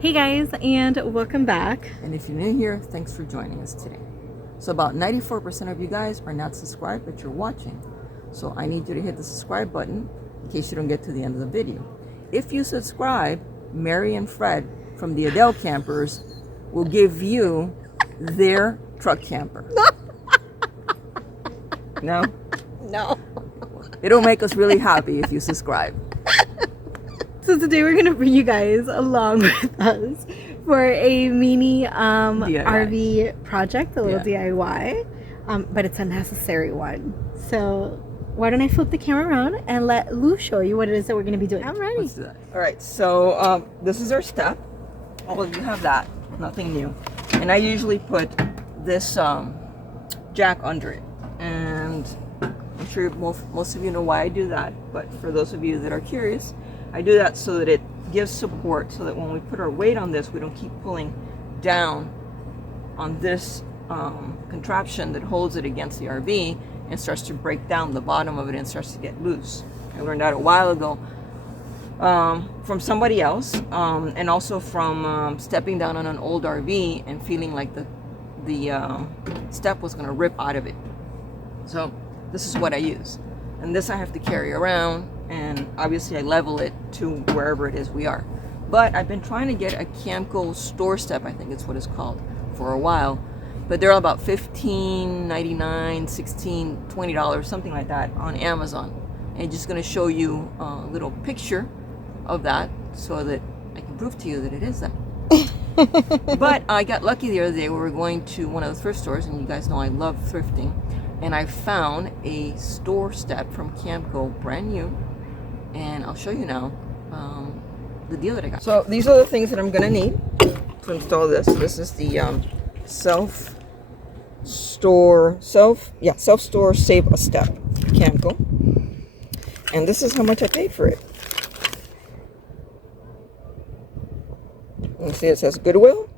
Hey guys, and welcome back. And if you're new here, thanks for joining us today. So about 94% of you guys are not subscribed, but you're watching. So I need you to hit the subscribe button in case you don't get to the end of the video. If you subscribe, Mary and Fred from the Adele Campers will give you their truck camper. No? No. It'll make us really happy if you subscribe. So today we're gonna bring you guys along with us for a mini RV project, a little DIY, but it's a necessary one. So why don't I flip the camera around and let Lou show you what it is that we're gonna be doing. I'm ready. Let's do that. All right, so this is our step. All of you have that, nothing new. And I usually put this jack under it. And I'm sure most of you know why I do that, but for those of you that are curious, I do that so that it gives support, so that when we put our weight on this, we don't keep pulling down on this contraption that holds it against the RV and starts to break down the bottom of it and starts to get loose. I learned that a while ago from somebody else, and also from stepping down on an old RV and feeling like the step was going to rip out of it. So this is what I use, and this I have to carry around, and obviously I level it to wherever it is we are. But I've been trying to get a Camco Stor step, I think it's what it's called, for a while. But they're about $15.99, $16, $20, something like that on Amazon. And I'm just going to show you a little picture of that so that I can prove to you that it is that. But I got lucky the other day. We were going to one of the thrift stores, and you guys know I love thrifting. And I found a Stor step from Camco, brand new. And I'll show you now the deal that I got. So these are the things that I'm gonna need to install this. This is the self-store save a step Camco. And this is how much I paid for it. You see it says Goodwill,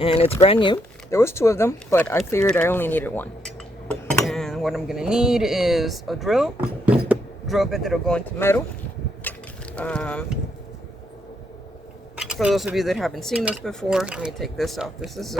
and it's brand new. There was two of them, but I figured I only needed one. And what I'm gonna need is a drill bit that'll go into metal. For those of you that haven't seen this before, let me take this off. This is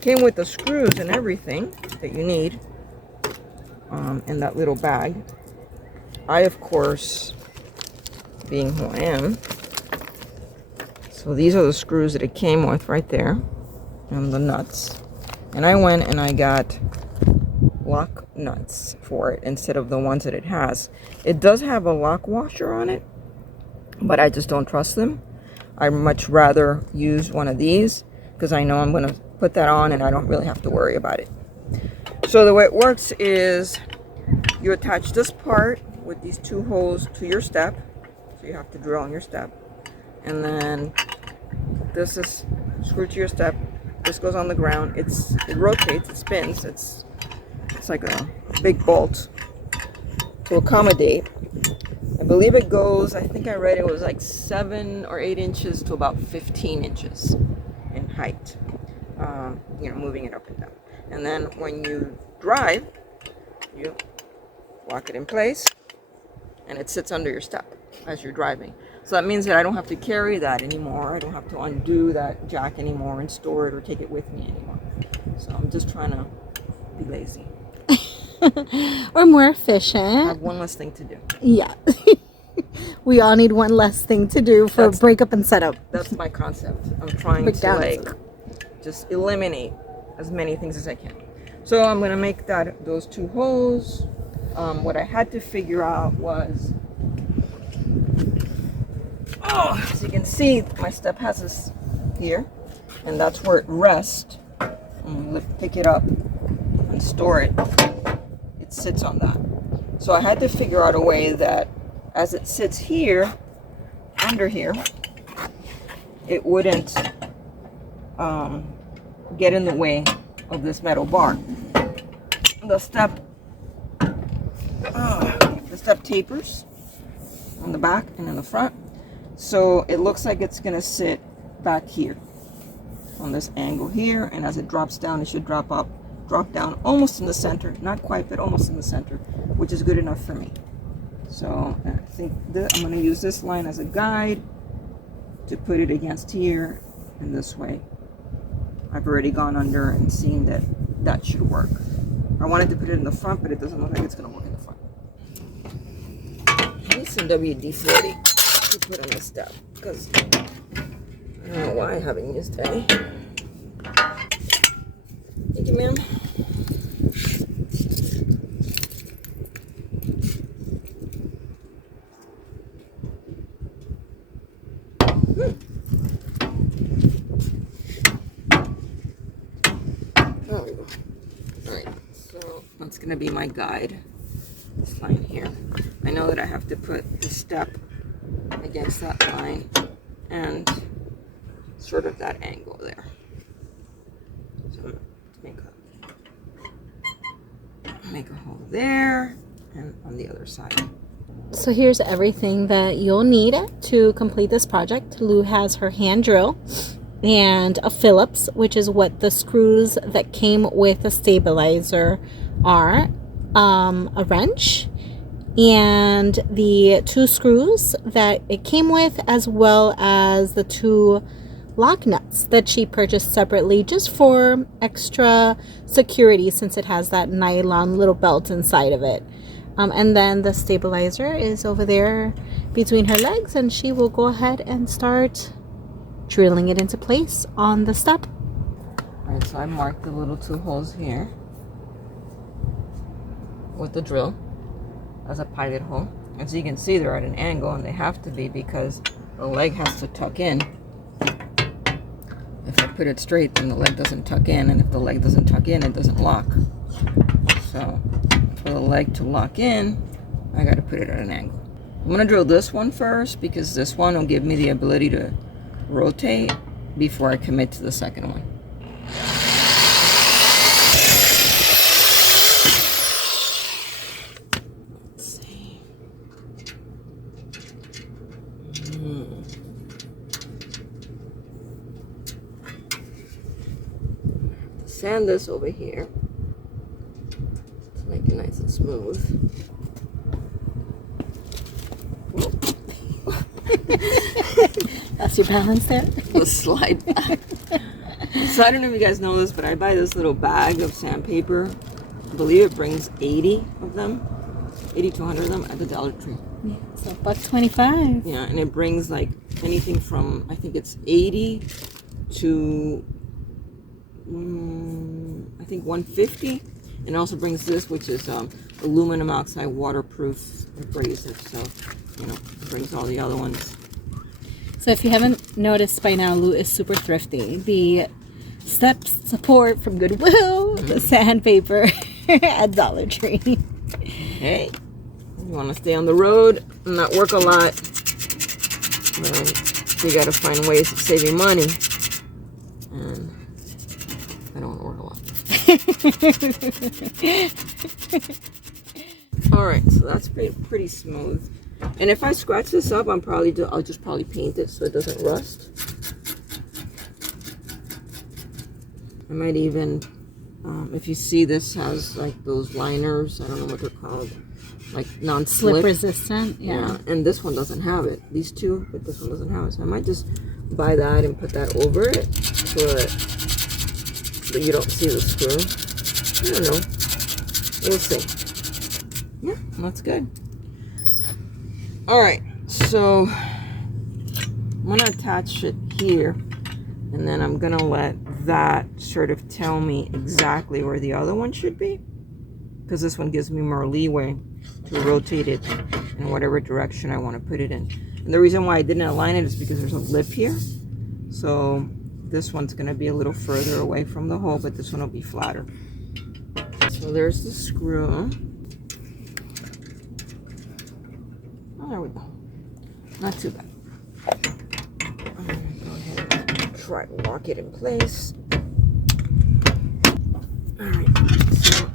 came with the screws and everything that you need in that little bag. I, of course, being who I am, so these are the screws that it came with right there, and the nuts. And I went and I got lock nuts for it instead of the ones that it has. It does have a lock washer on it, but I just don't trust them. I'd much rather use one of these because I know I'm going to put that on and I don't really have to worry about it. So the way it works is you attach this part with these two holes to your step. So you have to drill on your step. And then this is screwed to your step. This goes on the ground. It rotates, it spins. It's like a big bolt to accommodate. I believe it goes, I think I read it was like 7 or 8 inches to about 15 inches in height, moving it up and down. And then when you drive, you lock it in place and it sits under your step as you're driving. So that means that I don't have to carry that anymore. I don't have to undo that jack anymore and store it or take it with me anymore. So I'm just trying to be lazy. Or more efficient. I have one less thing to do. Yeah. We all need one less thing to do for breakup and setup. That's my concept. I'm trying to just eliminate as many things as I can. So I'm gonna make those two holes. What I had to figure out was, as you can see, my step has this here, and that's where it rests. I'm gonna pick it up and store it. It sits on that. So I had to figure out a way that as it sits here, under here, it wouldn't get in the way of this metal bar. The step tapers on the back and in the front, so it looks like it's gonna sit back here on this angle here, and as it drops down, it should drop down almost in the center, not quite, but almost in the center, which is good enough for me. So I think I'm going to use this line as a guide to put it against here in this way. I've already gone under and seen that that should work. I wanted to put it in the front, but it doesn't look like it's going to work in the front. I need some WD-40 to put on this step because I don't know why I haven't used any. Thank you, ma'am. There we go. Alright, so that's going to be my guide. This line here. I know that I have to put the step against that line and sort of that angle there. So I'm going to make a hole there and on the other side. So here's everything that you'll need to complete this project. Lou has her hand drill and a Phillips, which is what the screws that came with the stabilizer are, a wrench, and the 2 screws that it came with, as well as the 2 lock nuts that she purchased separately just for extra security, since it has that nylon little belt inside of it. And then the stabilizer is over there between her legs, and she will go ahead and start drilling it into place on the step. Alright, so I marked the little 2 holes here with the drill as a pilot hole. As you can see, they're at an angle, and they have to be because the leg has to tuck in. If I put it straight, then the leg doesn't tuck in, and if the leg doesn't tuck in, it doesn't lock. So for the leg to lock in, I got to put it at an angle. I'm going to drill this one first because this one will give me the ability to rotate before I commit to the second one. Let's see. Sand this over here to make it nice and smooth. That's your balance there? We'll slide back. So I don't know if you guys know this, but I buy this little bag of sandpaper. I believe it brings 80 of them, 80 to 100 of them at the Dollar Tree. Yeah, so $1.25. Yeah, and it brings like anything from, I think it's 80 to I think 150, and it also brings this, which is aluminum oxide waterproof abrasive. So you know, it brings all the other ones. So if you haven't noticed by now, Lou is super thrifty. The step support from Goodwill, the sandpaper at Dollar Tree. Hey, you want to stay on the road and not work a lot, you got to find ways of saving money. And I don't want to work a lot. All right, so that's pretty smooth. And if I scratch this up, I'll just probably paint it so it doesn't rust. I might even, if you see, this has like those liners, I don't know what they're called, like non-slip. Slip resistant, yeah. And this one doesn't have it. These two, but this one doesn't have it. So I might just buy that and put that over it so that you don't see the screw. I don't know. We'll see. Yeah, that's good. Alright, so I'm going to attach it here, and then I'm going to let that sort of tell me exactly where the other one should be, because this one gives me more leeway to rotate it in whatever direction I want to put it in. And the reason why I didn't align it is because there's a lip here, so this one's going to be a little further away from the hole, but this one will be flatter. So there's the screw. Oh, there we go. Not too bad. I'm going to go ahead and try to lock it in place. Alright, so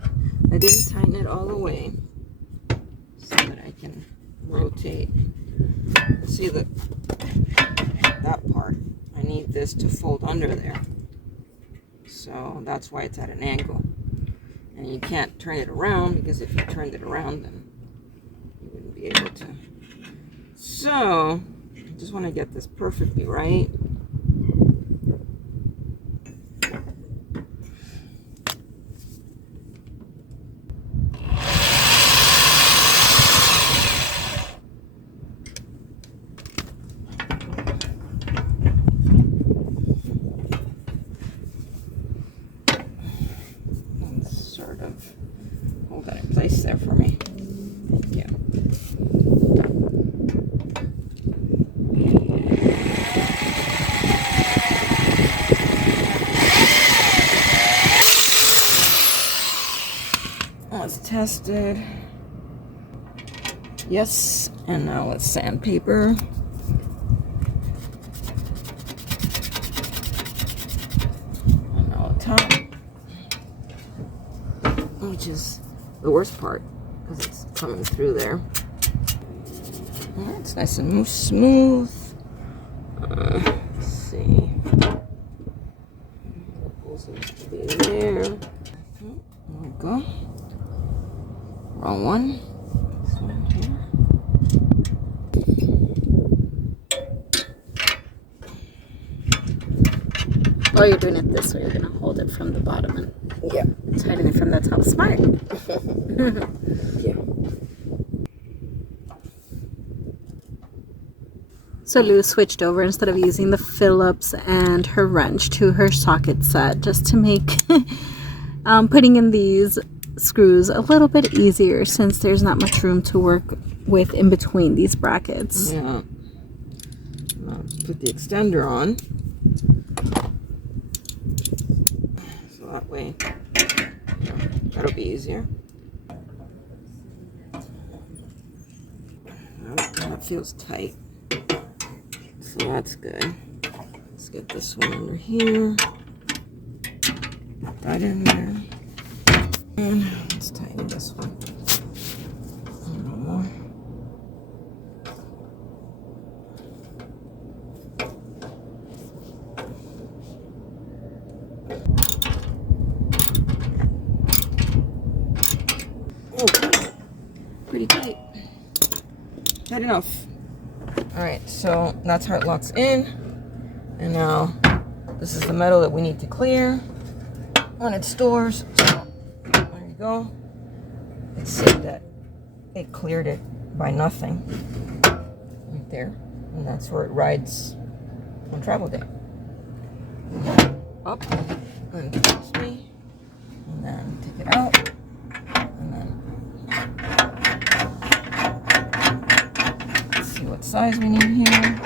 I didn't tighten it all the way so that I can rotate. See that part? I need this to fold under there. So that's why it's at an angle. And you can't turn it around, because if you turned it around, then you wouldn't be able to. So, just want to get this perfectly right. And sort of hold that in place there for me. Thank you. Let's test it. Yes, and now let's sandpaper. And now the top, which is the worst part because it's coming through there. It's nice and smooth. Let's see. Pulls it to be there. There we go. Wrong one. This one here. Oh, you're doing it this way. You're gonna hold it from the bottom and tighten it from the top. Smart. Yeah. So Lou switched over, instead of using the Phillips and her wrench, to her socket set, just to make putting in these screws a little bit easier, since there's not much room to work with in between these brackets. Yeah. Put the extender on. So that way, that'll be easier. That feels tight. So that's good. Let's get this one under here. Put that in there. And let's tighten this one. A little more. Oh, pretty tight. Tight enough. Alright, so that's how it locks in. And now this is the metal that we need to clear when it stores. So there you go. It said that it cleared it by nothing. Right there. And that's where it rides on travel day. Up and towards me. And then take it out. And then let's see what size we need here.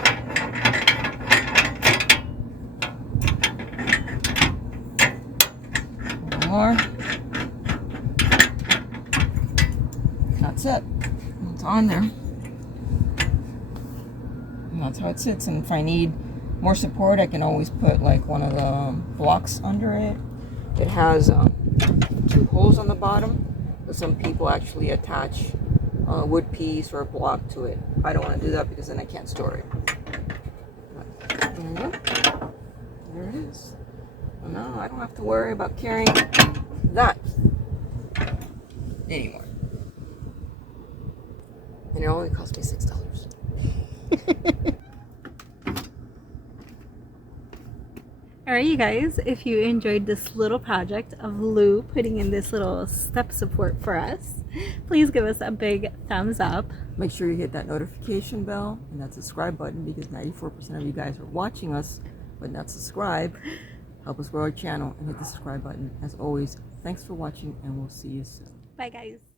More. That's it. It's on there. And that's how it sits. And if I need more support, I can always put like one of the blocks under it. It has 2 holes on the bottom, but some people actually attach a wood piece or a block to it. I don't want to do that because then I can't store it. But there you go. There it is. Well, now I don't have to worry about carrying that anymore. And it only cost me $6. Alright, you guys, if you enjoyed this little project of Lou putting in this little step support for us, please give us a big thumbs up. Make sure you hit that notification bell and that subscribe button, because 94% of you guys are watching us but not subscribed. Help us grow our channel and hit the subscribe button. As always, thanks for watching, and we'll see you soon. Bye, guys.